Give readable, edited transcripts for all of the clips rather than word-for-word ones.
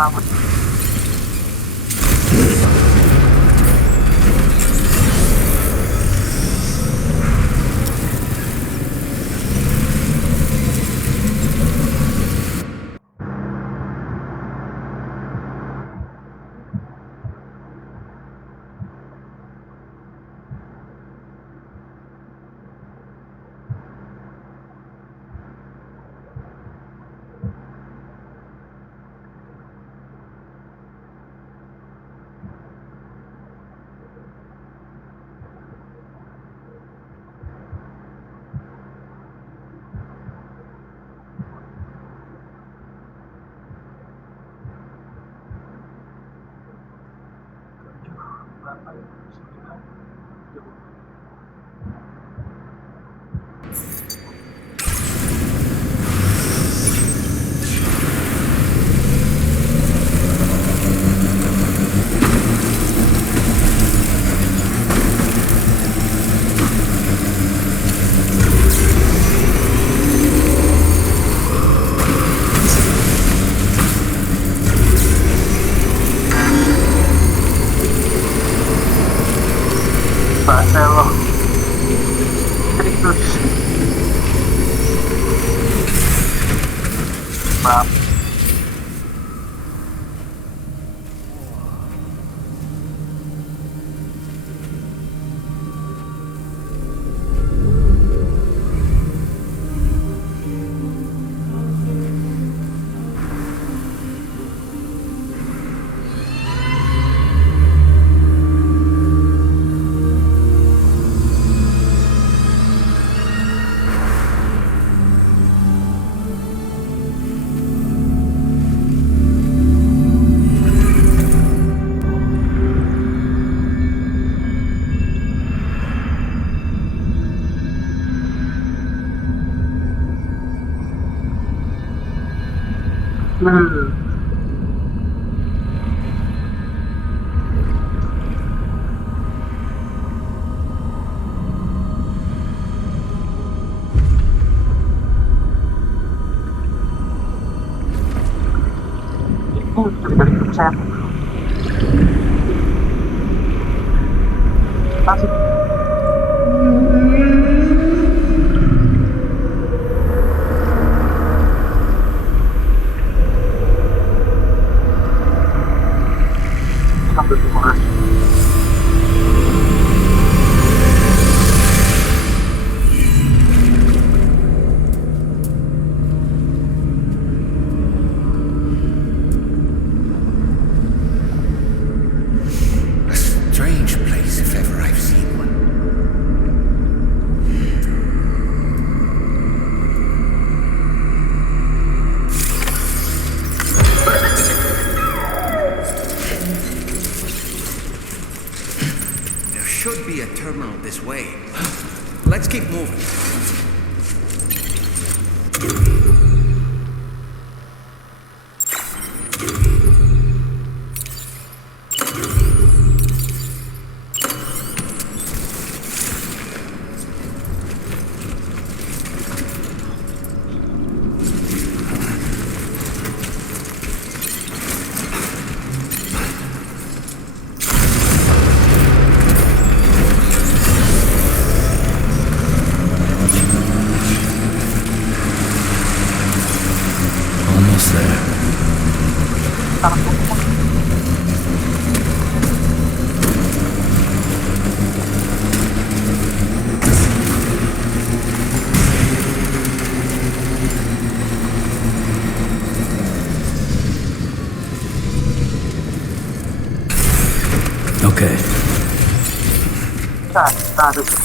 Sama. Barcelo. Tritus. Maaf. Hmm. Dari saya masih sampai rumah. A strange place if ever I've seen one. There should be a terminal this way. Let's keep moving. Almost there. Okay. Taruh.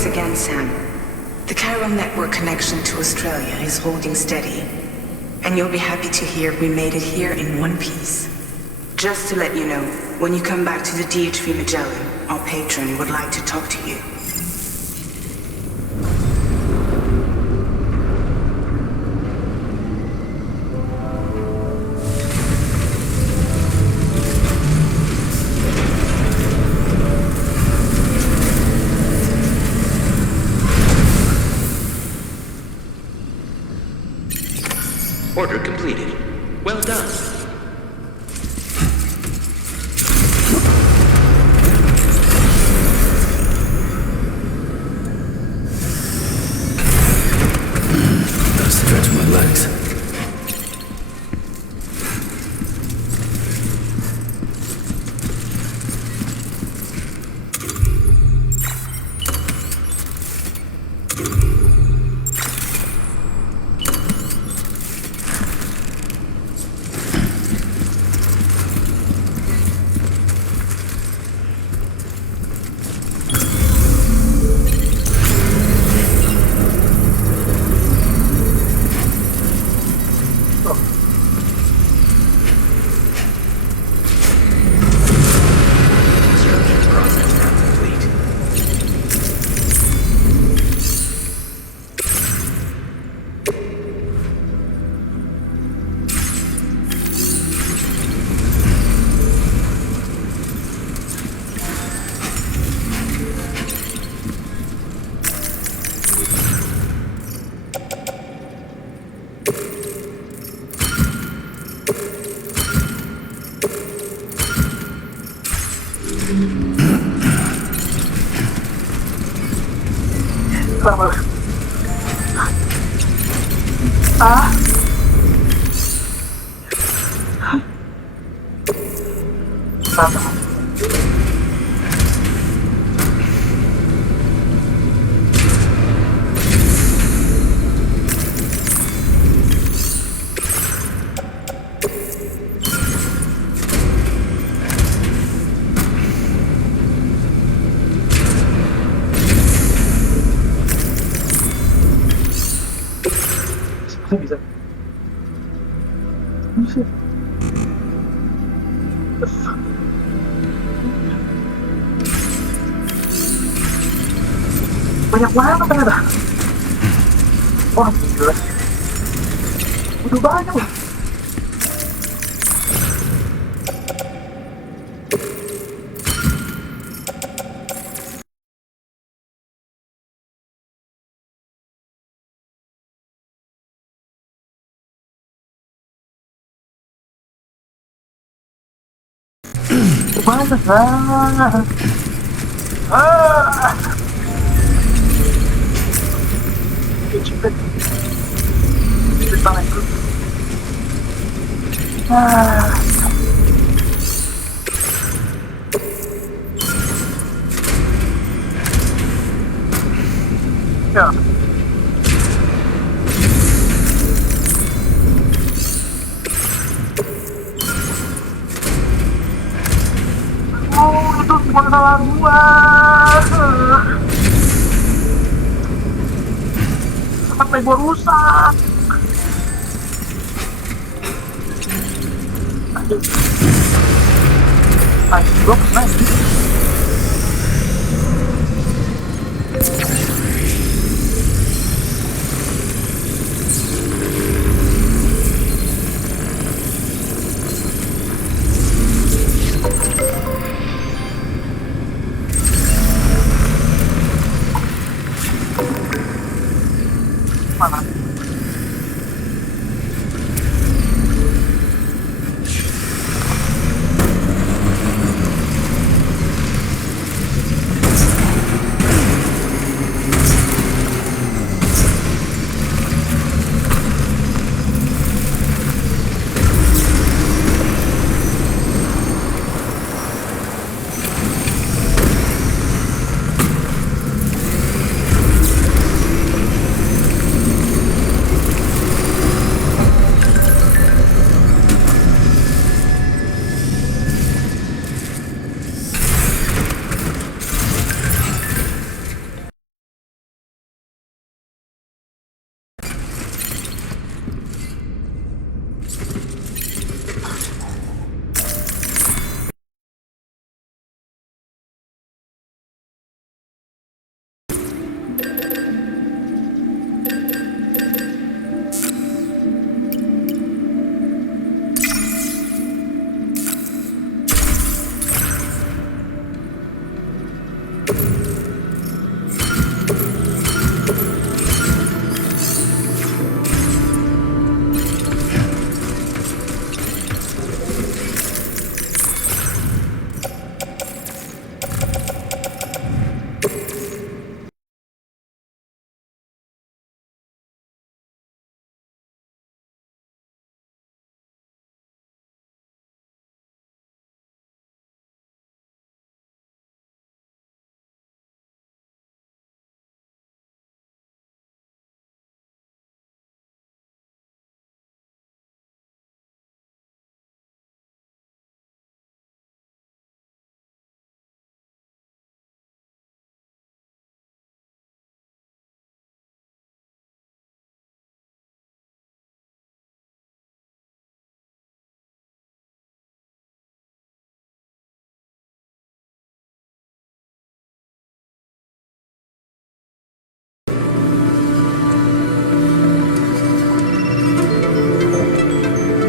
once again, Sam. The chiral network connection to Australia is holding steady. And you'll be happy to hear we made it here in one piece. Just to let you know, when you come back to the DHV Magellan, our patron would like to talk to you. Order completed. Well done. That stretch my legs. Vamos. Ah. Vamos. Bisa. Bisa. Banyak banget ternyata. Wah, gila. Udah banyak loh. Mana lah? Ah, cepet, cepet tanganku. Ah, ya. Oh, itu bukan salah gua. Sampai gua rusak. Aduh. Aduh, gua kena ini. Mana?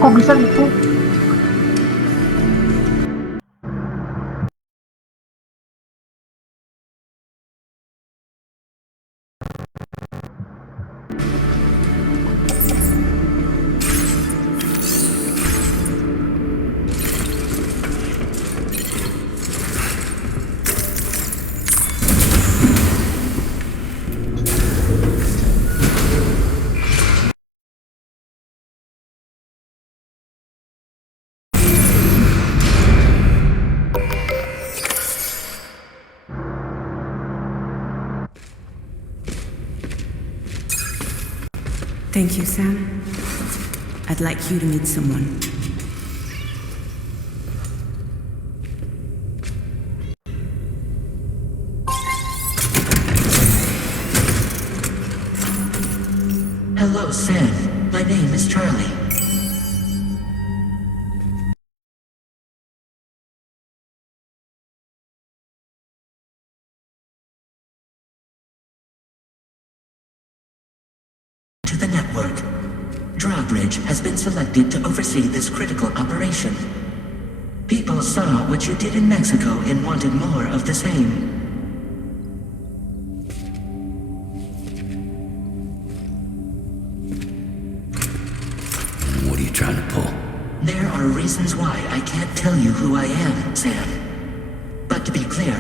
Kok bisa gitu? Thank you, Sam. I'd like you to meet someone. Hello, Sam. My name is Charlie. To the network. Drawbridge has been selected to oversee this critical operation. People saw what you did in Mexico and wanted more of the same. What are you trying to pull? There are reasons why I can't tell you who I am, Sam. But to be clear,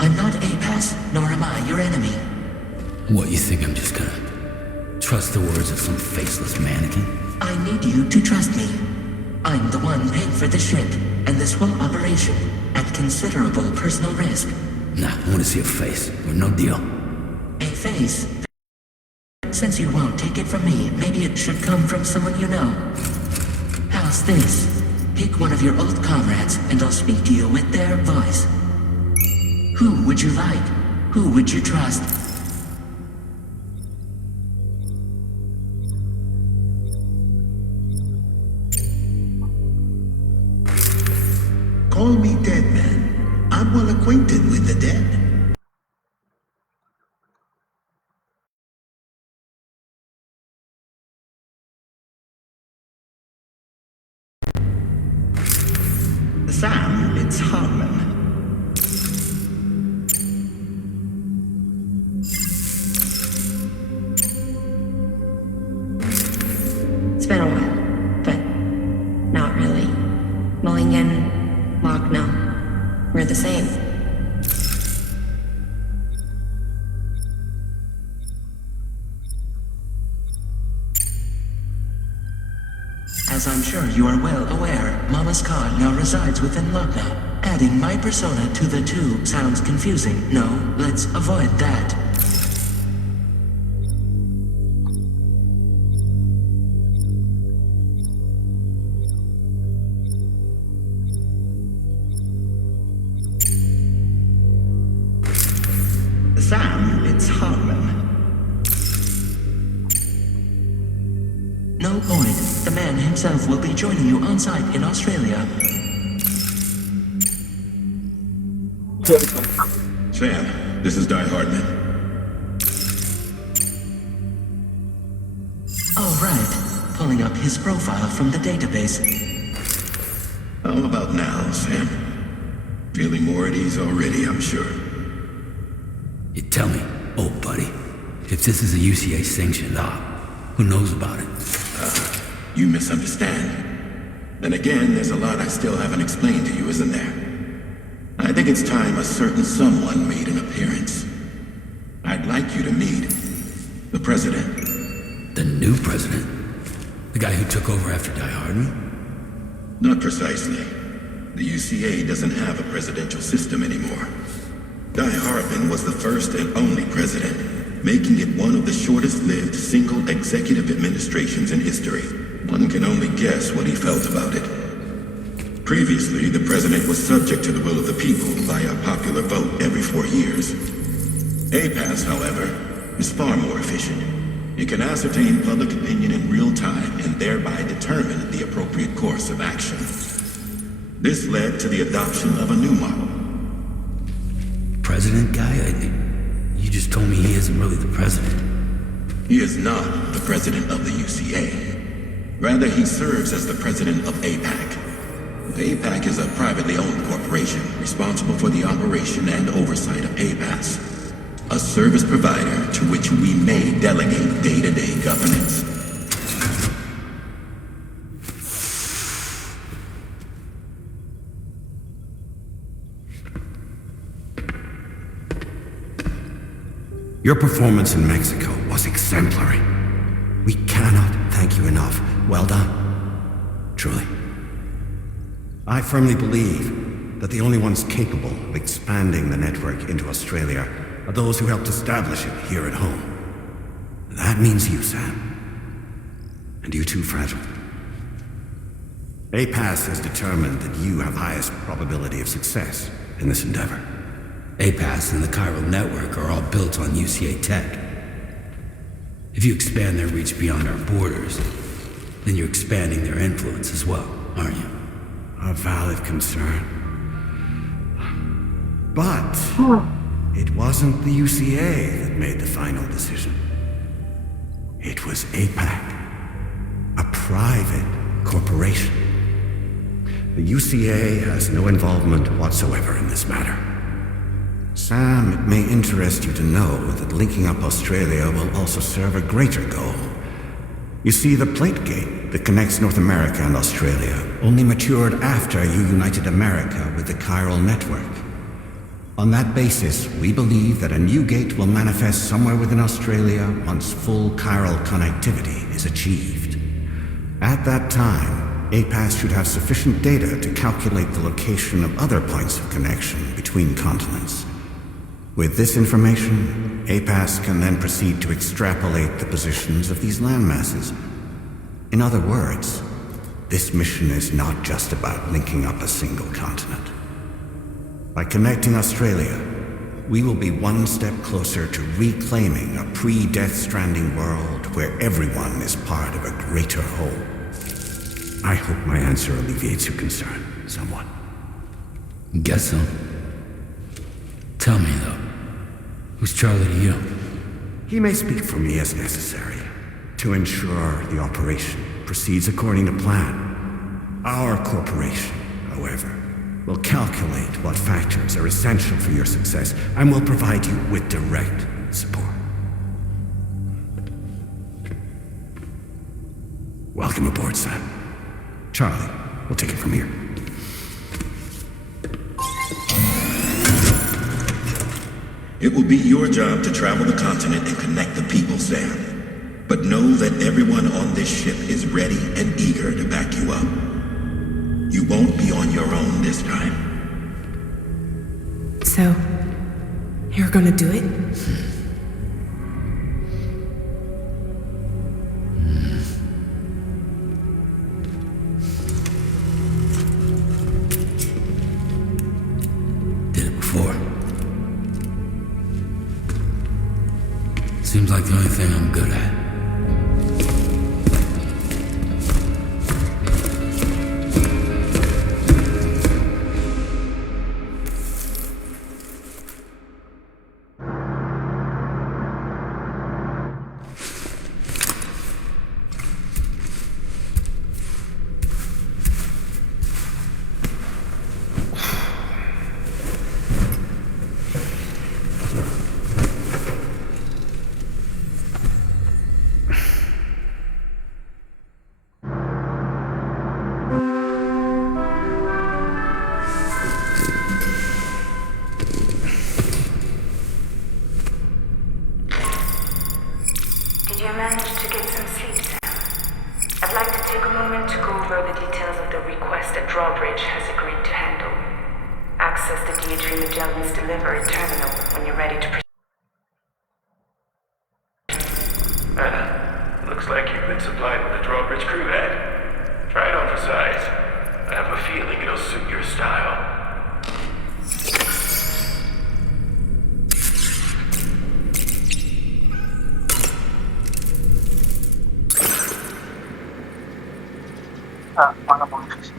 I'm not APAS, nor am I your enemy. What, you think I'm just gonna trust the words of some faceless mannequin? I need you to trust me. I'm the one paying for the ship, and this whole operation, at considerable personal risk. Nah, I wanna see a face, or no deal. A face? Since you won't take it from me, maybe it should come from someone you know. How's this? Pick one of your old comrades, and I'll speak to you with their voice. Who would you like? Who would you trust? Call me dead man. I'm well acquainted with the dead. Sam, it's Harmon. It's been a while, but not really. Mulligan, Lochno, we're the same. As I'm sure you are well aware, Mama's car now resides within Lochno. Adding my persona to the two sounds confusing. No, let's avoid that. Sam, it's Harmon. No point. The man himself will be joining you on site in Australia. Sam, this is Die Hardman. All right. Pulling up his profile from the database. How about now, Sam? Feeling more at ease already, I'm sure. You tell me, old buddy, if this is a UCA sanctioned op, who knows about it? You misunderstand. Then again, there's a lot I still haven't explained to you, isn't there? I think it's time a certain someone made an appearance. I'd like you to meet the president. The new president? The guy who took over after Die Hardin? Not precisely. The UCA doesn't have a presidential system anymore. Die Hardin was the first and only president, making it one of the shortest-lived single executive administrations in history. One can only guess what he felt about it. Previously, the president was subject to the will of the people via popular vote every 4 years. APAS, however, is far more efficient. It can ascertain public opinion in real time and thereby determine the appropriate course of action. This led to the adoption of a new model. President guy? You just told me he isn't really the president. He is not the president of the UCA. Rather, he serves as the president of APAC. APAC is a privately owned corporation responsible for the operation and oversight of APAS, a service provider to which we may delegate day-to-day governance. Your performance in Mexico was exemplary. We cannot thank you enough. Well done. Truly. I firmly believe that the only ones capable of expanding the network into Australia are those who helped establish it here at home. That means you, Sam. And you too, Fragile. APAS has determined that you have highest probability of success in this endeavor. APAS and the chiral network are all built on UCA tech. If you expand their reach beyond our borders, then you're expanding their influence as well, aren't you? A valid concern. But it wasn't the UCA that made the final decision. It was APAC, a private corporation. The UCA has no involvement whatsoever in this matter. Sam, it may interest you to know that linking up Australia will also serve a greater goal. You see, the plate gate that connects North America and Australia only matured after you united America with the chiral network. On that basis, we believe that a new gate will manifest somewhere within Australia once full chiral connectivity is achieved. At that time, APAS should have sufficient data to calculate the location of other points of connection between continents. With this information, APAS can then proceed to extrapolate the positions of these landmasses. In other words, this mission is not just about linking up a single continent. By connecting Australia, we will be one step closer to reclaiming a pre-Death Stranding world where everyone is part of a greater whole. I hope my answer alleviates your concern somewhat. Guess so. Tell me, though, who's Charlie to you? He may speak for me as necessary to ensure the operation proceeds according to plan. Our corporation, however, will calculate what factors are essential for your success and will provide you with direct support. Welcome aboard, Sam. Charlie, we'll take it from here. It will be your job to travel the continent and connect the people, Sam. But know that everyone on this ship is ready and eager to back you up. You won't be on your own this time. So, you're gonna do it? Did it before. Seems like the only thing I'm good at. further details of the request that Drawbridge has agreed to handle. Access the D3 Magellan's delivery terminal when you're ready to proceed. Looks like you've been supplied with a Drawbridge crew head. Try it on for size. I have a feeling it'll suit your style. Mana mau sih?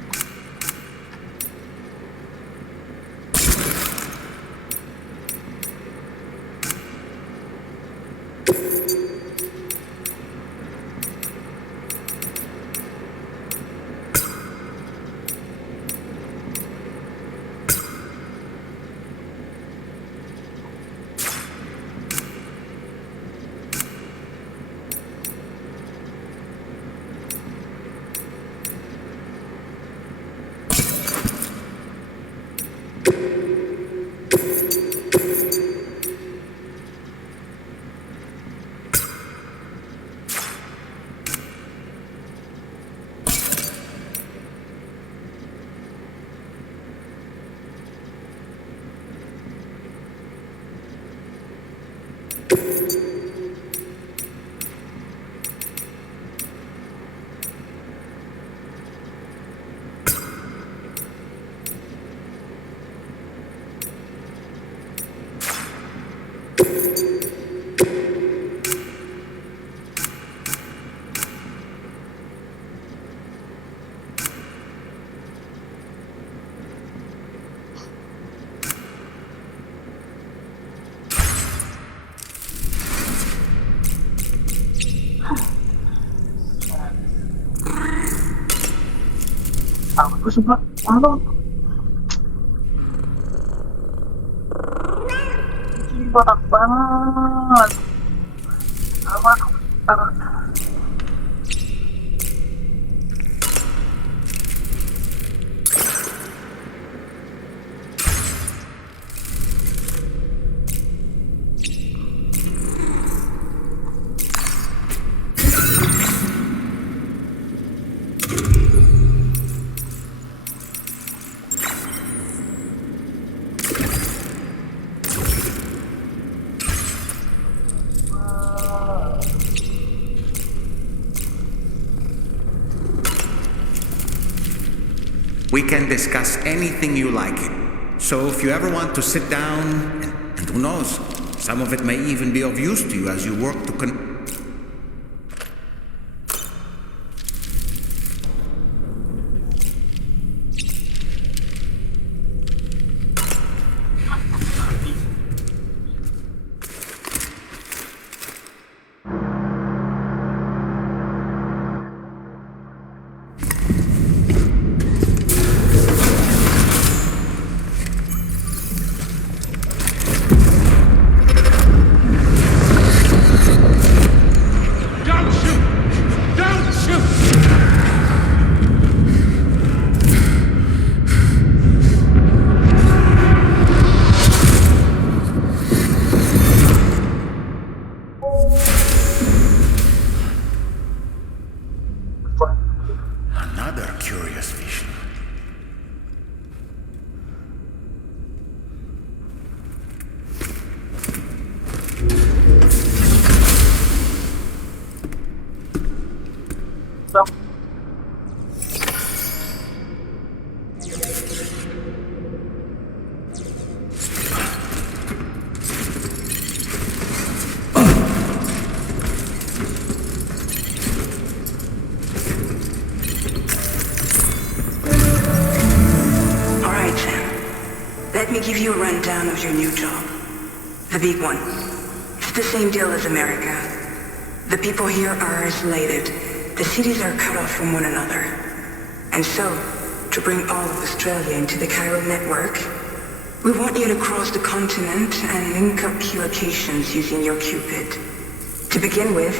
Aku sempat malu. Ini banyak banget. Apa? We can discuss anything you like. So if you ever want to sit down, and who knows, some of it may even be of use to you as you work to Another curious vision. Let me give you a rundown of your new job. The big one. It's the same deal as America. The people here are isolated. The cities are cut off from one another. And so, to bring all of Australia into the Cairo network, we want you to cross the continent and link up key locations using your Cupid. To begin with,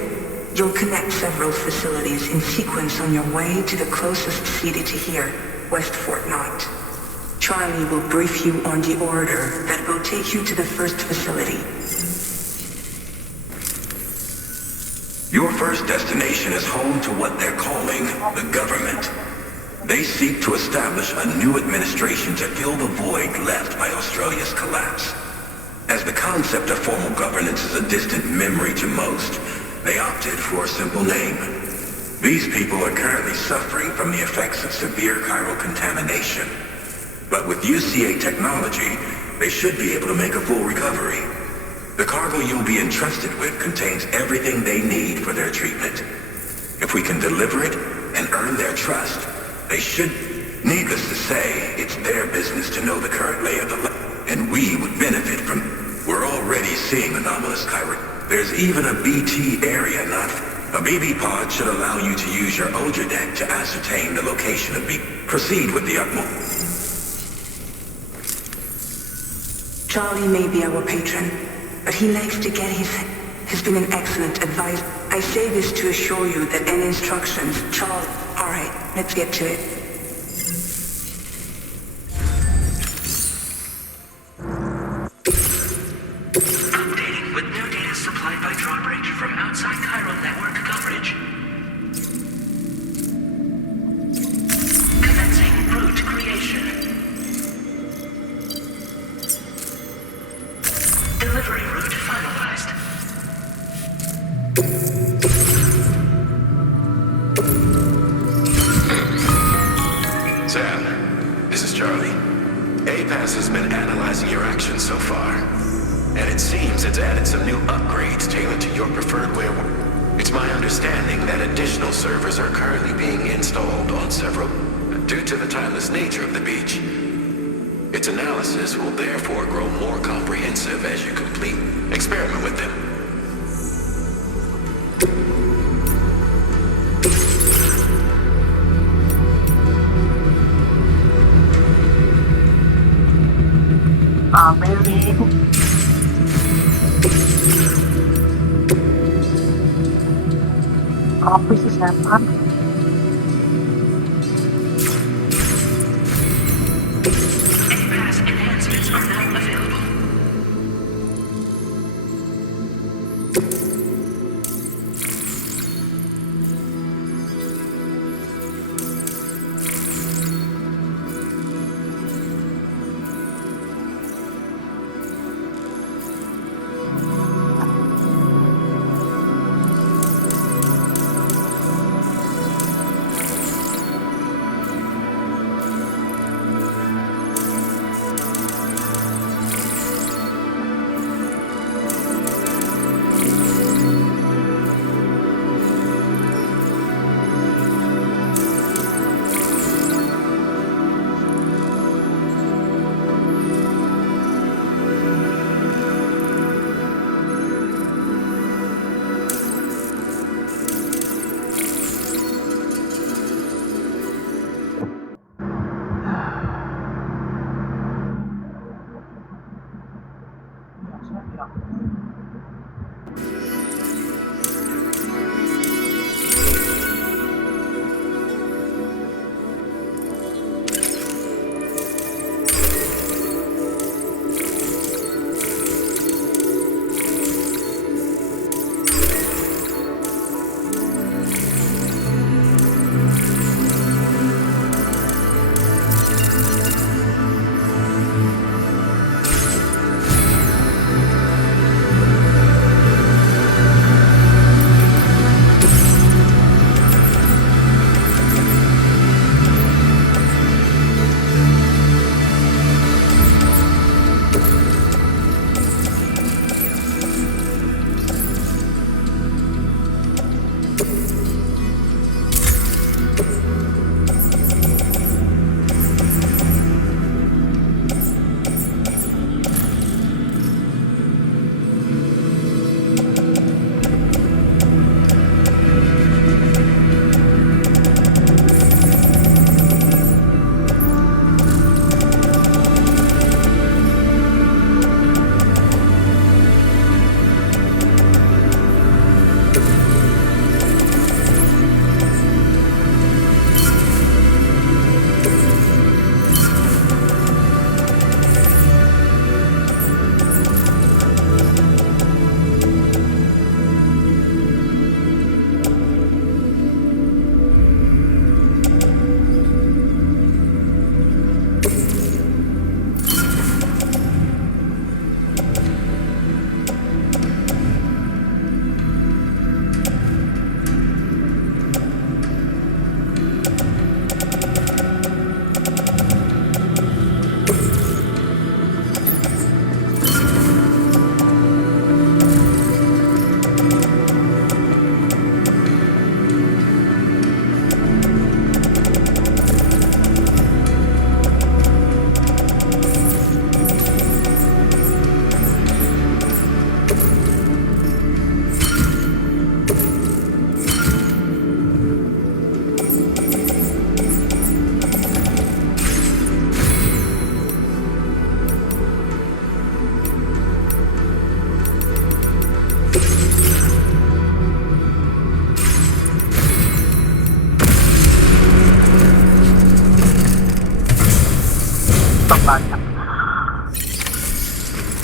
you'll connect several facilities in sequence on your way to the closest city to here, West Fort Knott. Charlie will brief you on the order that will take you to the first facility. Your first destination is home to what they're calling the government. They seek to establish a new administration to fill the void left by Australia's collapse. As the concept of formal governance is a distant memory to most, they opted for a simple name. These people are currently suffering from the effects of severe chiral contamination. But with UCA technology, they should be able to make a full recovery. The cargo you'll be entrusted with contains everything they need for their treatment. If we can deliver it and earn their trust, they should. Needless to say, it's their business to know the current lay of the land, and we would benefit from. We're already seeing anomalous chiral. There's even a BT area not. A BB pod should allow you to use your Ultra deck to ascertain the location of B. Proceed with the utmost. Charlie may be our patron, but he likes to get has been an excellent advisor. I say this to assure you that any instructions, Charlie. Alright, let's get to it. Updating with new data supplied by drawbridge from outside chiral network coverage. Commencing route creation. Delivery route finalized. Sam, this is Charlie. APAS has been analyzing your actions so far, and it seems it's added some new upgrades tailored to your preferred way of work. It's my understanding that additional servers are currently being installed on several. Due to the timeless nature of the beach, its analysis will therefore grow more comprehensive as you complete experiment with them. Maybe. Kopi sih setan. APAS enhancements are now available.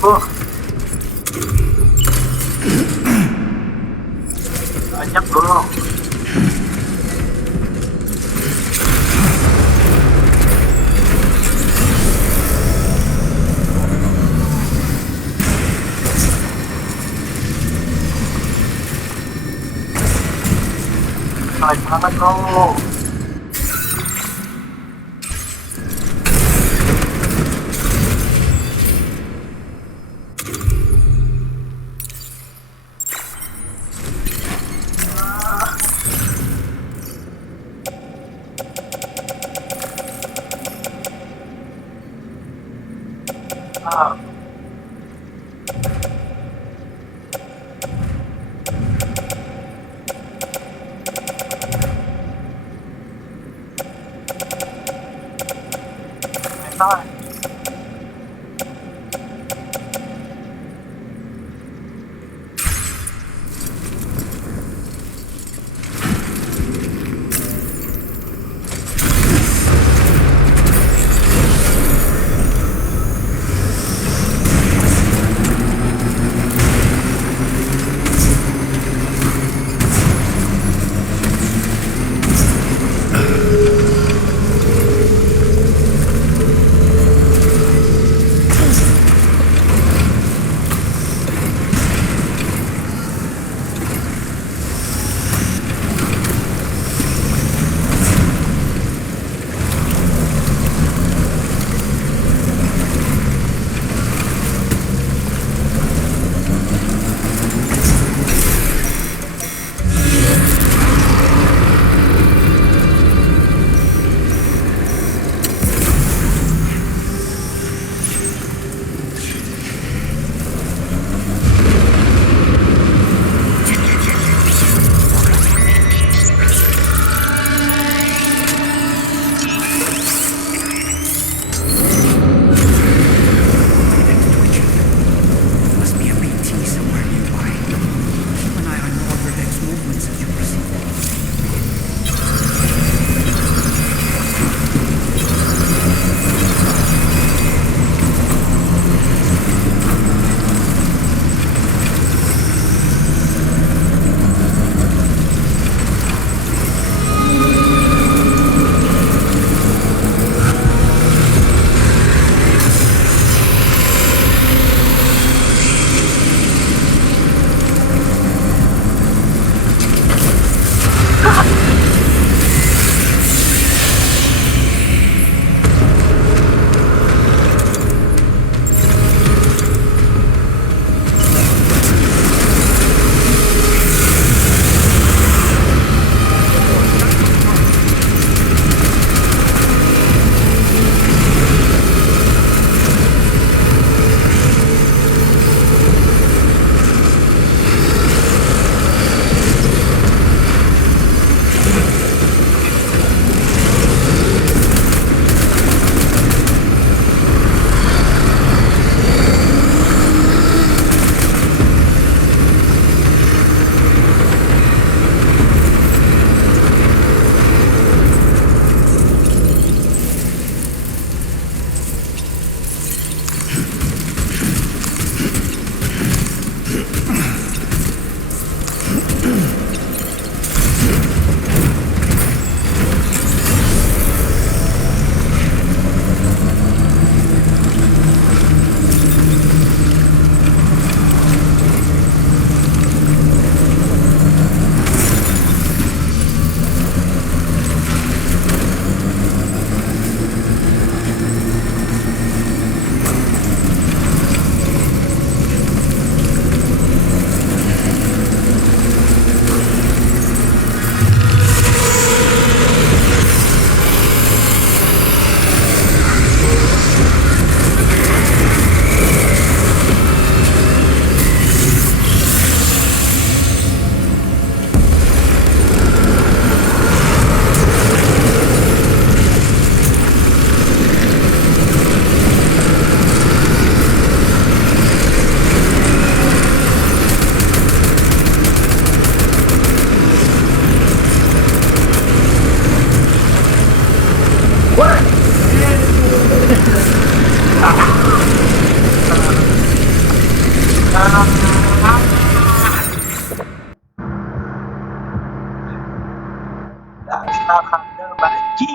Nhấp dulu. Naik banget bro. Thôi.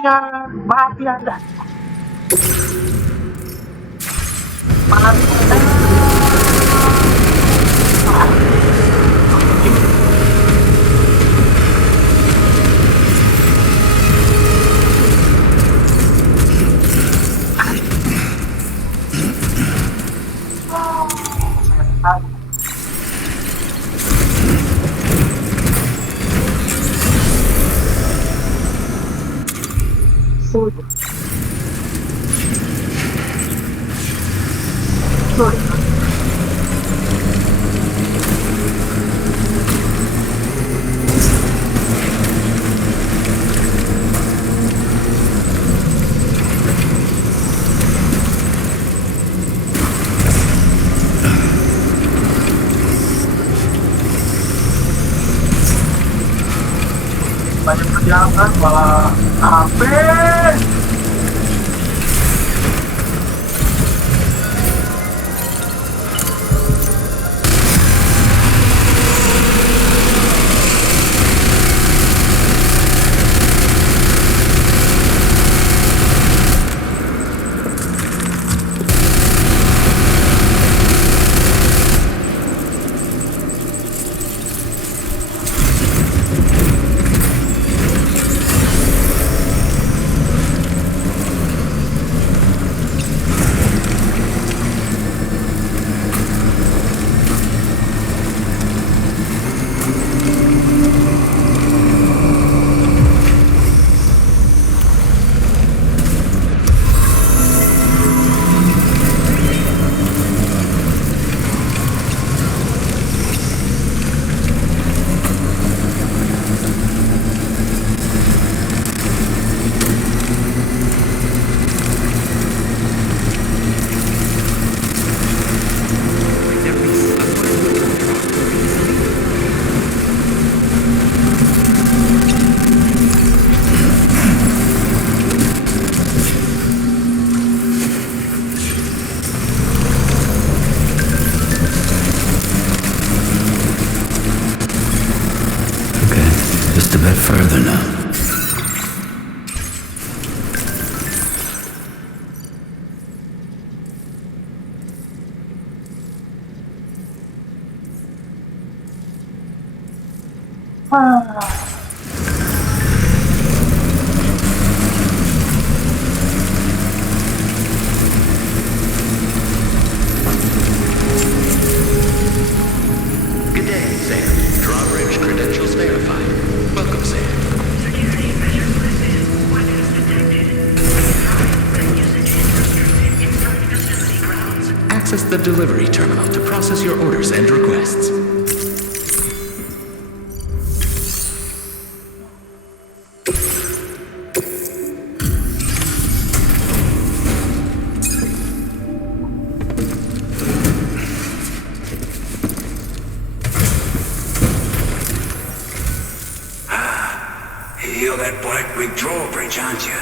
mati Anda. Mati Anda. Sudah. Banyak perjalanan malah HP. Just a bit further now. Good day, Sam. Drawbridge credentials verified. Welcome, Sam. Security measures listed. Weapons detected. Usage restricted inside facility grounds. Access the delivery terminal to process your orders and requests. You're that bloke with drawbridge, aren't you?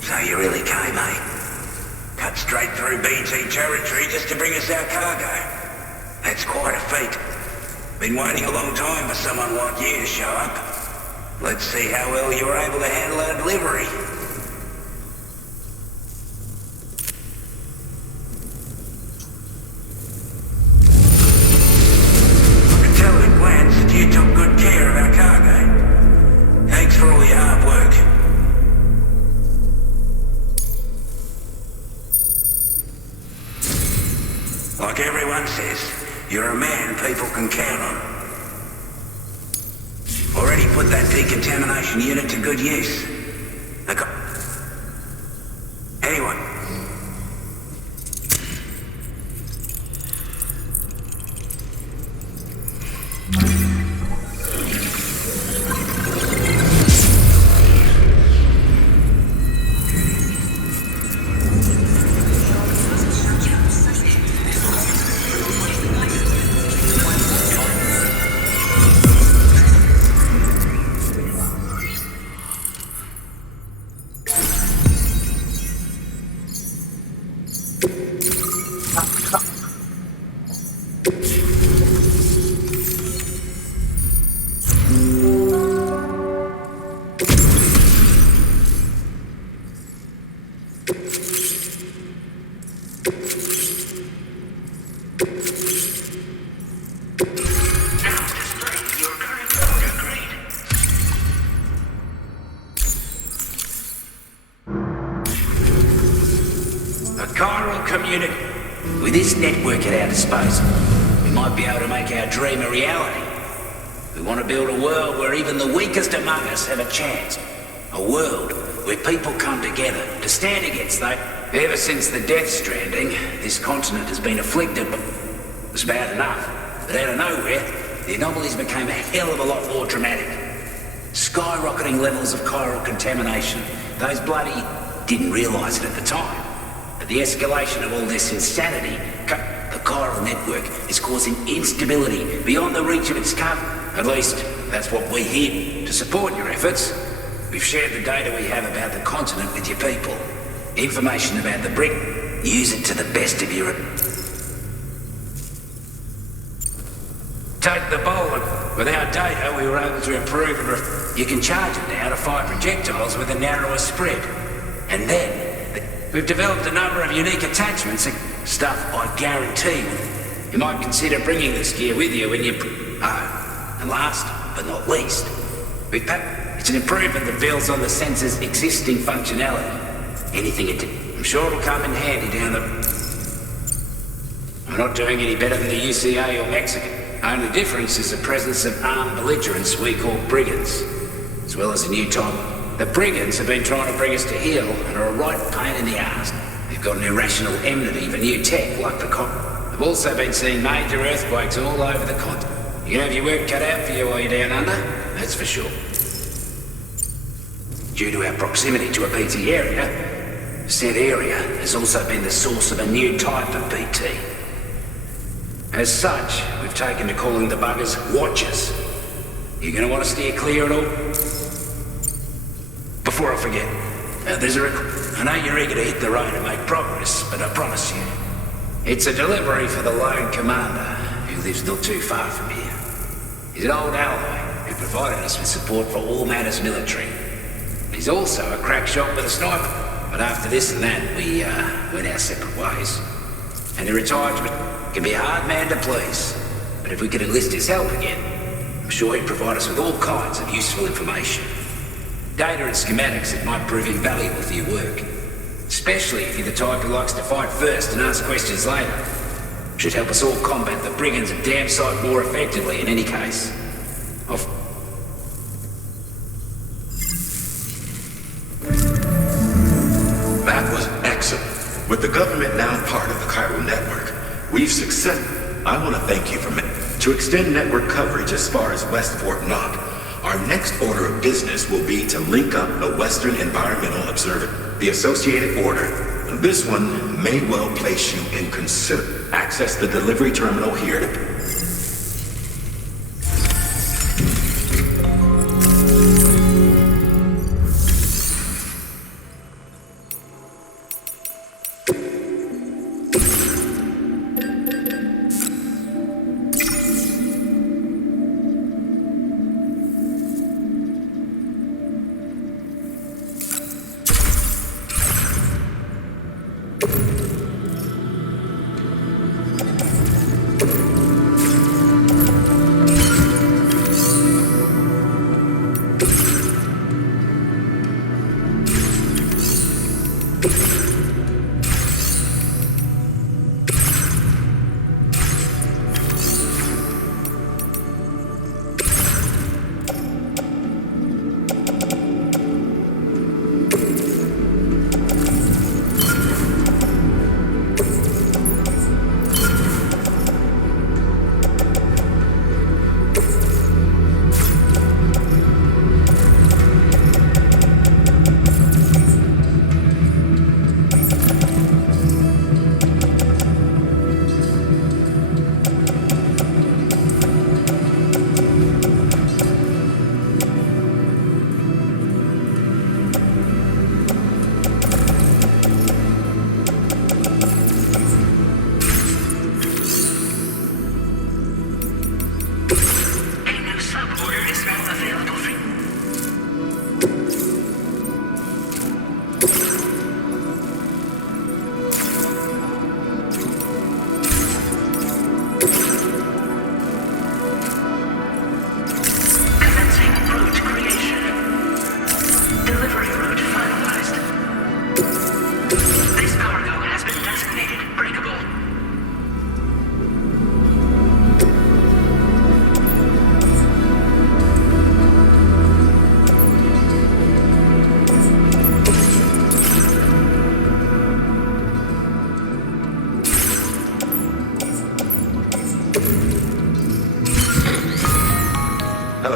So you really came, eh? Cut straight through BT territory just to bring us our cargo. That's quite a feat. Been waiting a long time for someone like you to show up. Let's see how well you were able to handle our delivery. I can tell at a glance that you took good care of our cargo. Thanks for all your hard work. Like everyone says, you're a man people can count on. Already put that decontamination unit to good use. Anyway. unit. With this network at our disposal, we might be able to make our dream a reality. We want to build a world where even the weakest among us have a chance. A world where people come together to stand against those. Ever since the Death Stranding, this continent has been afflicted, but it's bad enough. But out of nowhere, the anomalies became a hell of a lot more dramatic. Skyrocketing levels of chiral contamination. Those bloody didn't realise it at the time. But the escalation of all this insanity, the chiral network is causing instability beyond the reach of its cover. At least, that's what we here to support your efforts. We've shared the data we have about the continent with your people. Information about the brick. Use it to the best of your... Take the bowl, and with our data, we were able to improve and you can charge it now to fire projectiles with a narrower spread. And then, we've developed a number of unique attachments and stuff I guarantee you might consider bringing this gear with you when you... Oh, and last but not least, it's an improvement that builds on the sensor's existing functionality. Anything it did, I'm sure it'll come in handy down the... We're not doing any better than the UCA or Mexico. Only difference is the presence of armed belligerents we call brigands, as well as a new type. The brigands have been trying to bring us to heel and are a right pain in the arse. They've got an irrational enmity for new tech like the cop. They've also been seeing major earthquakes all over the continent. You can have your work cut out for you while you're down under, that's for sure. Due to our proximity to a BT area, said area has also been the source of a new type of BT. As such, we've taken to calling the buggers Watchers. You gonna want to steer clear at all? Before I forget, I know you're eager to hit the road and make progress, but I promise you, it's a delivery for the lone commander who lives not too far from here. He's an old ally who provided us with support for all matters military. He's also a crack shot with a sniper, but after this and that, we went our separate ways. And he retired, but can be a hard man to please. But if we could enlist his help again, I'm sure he'd provide us with all kinds of useful information. Data and schematics that might prove invaluable for your work. Especially if you're the type who likes to fight first and ask questions later. Should help us all combat the brigands a damn sight more effectively in any case. That was excellent. With the government now part of the chiral network, we've succeeded. I want to thank you to extend network coverage as far as West Fort Knox. Our next order of business will be to link up the Western Environmental Observatory, the associated order. This one may well place you in consider. Access the delivery terminal here to...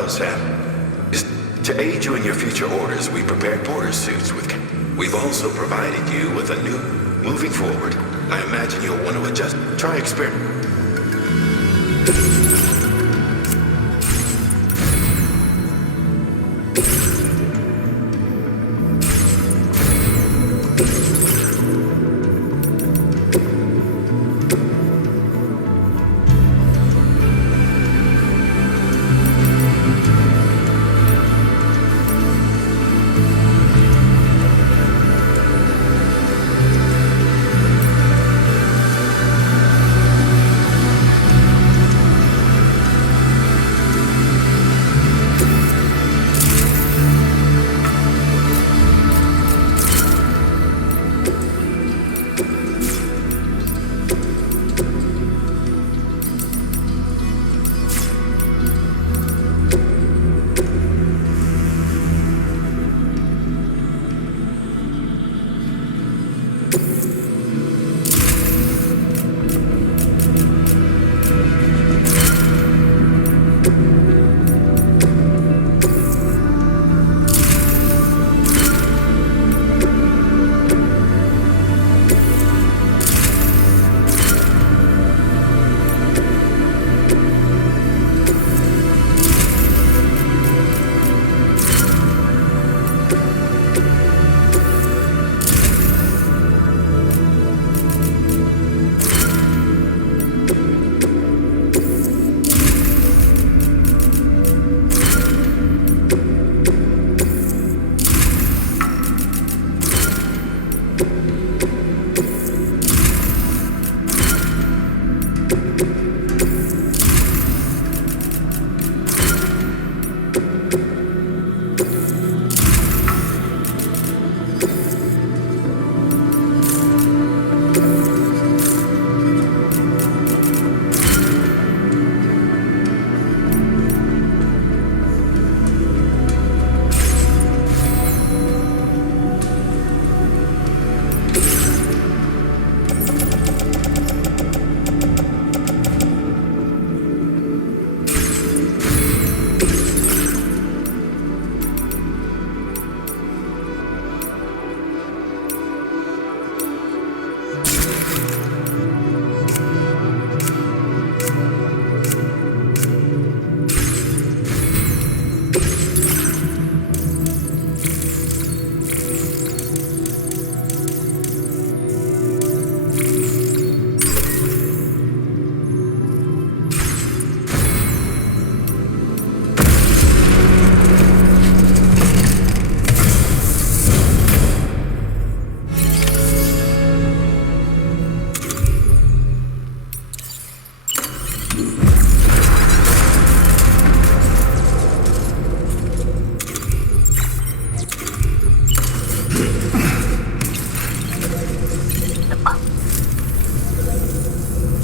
Sam. Just to aid you in your future orders, we prepared porter suits with... We've also provided you with a new... Moving forward, I imagine you'll want to adjust. Try experiment.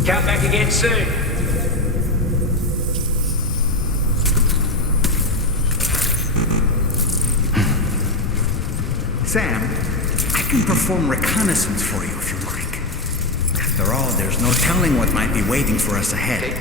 Come back again soon. Sam, I can perform reconnaissance for you if you like. After all, there's no telling what might be waiting for us ahead.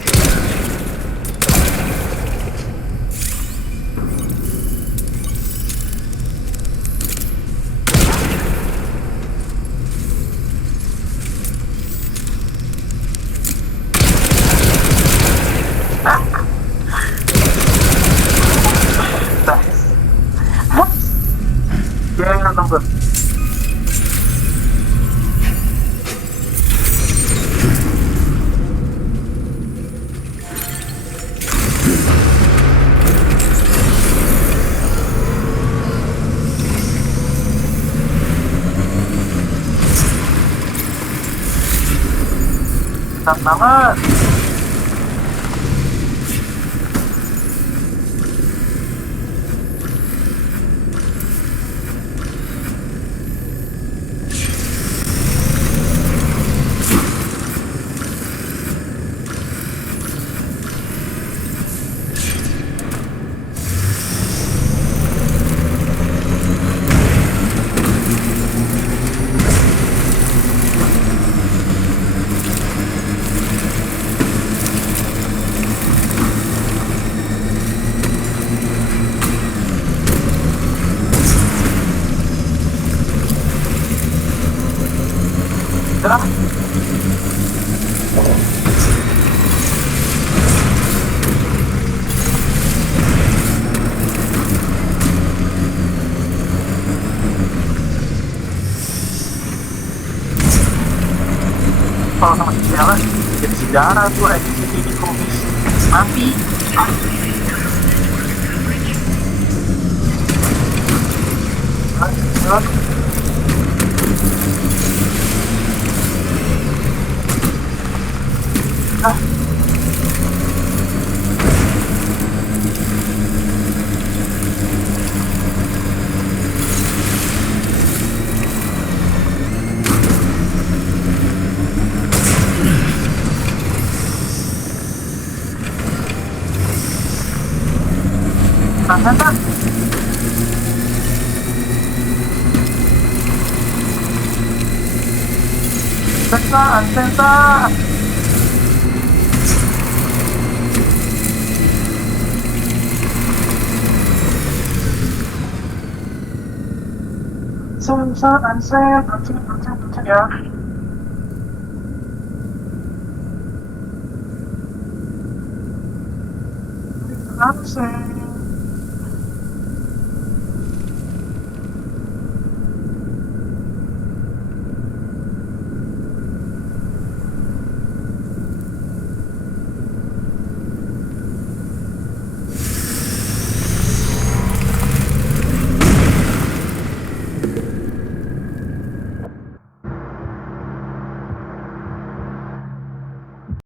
Banget. sejarah tuh edisi di komis mati. Nah, sensor. Unset ya. Unset.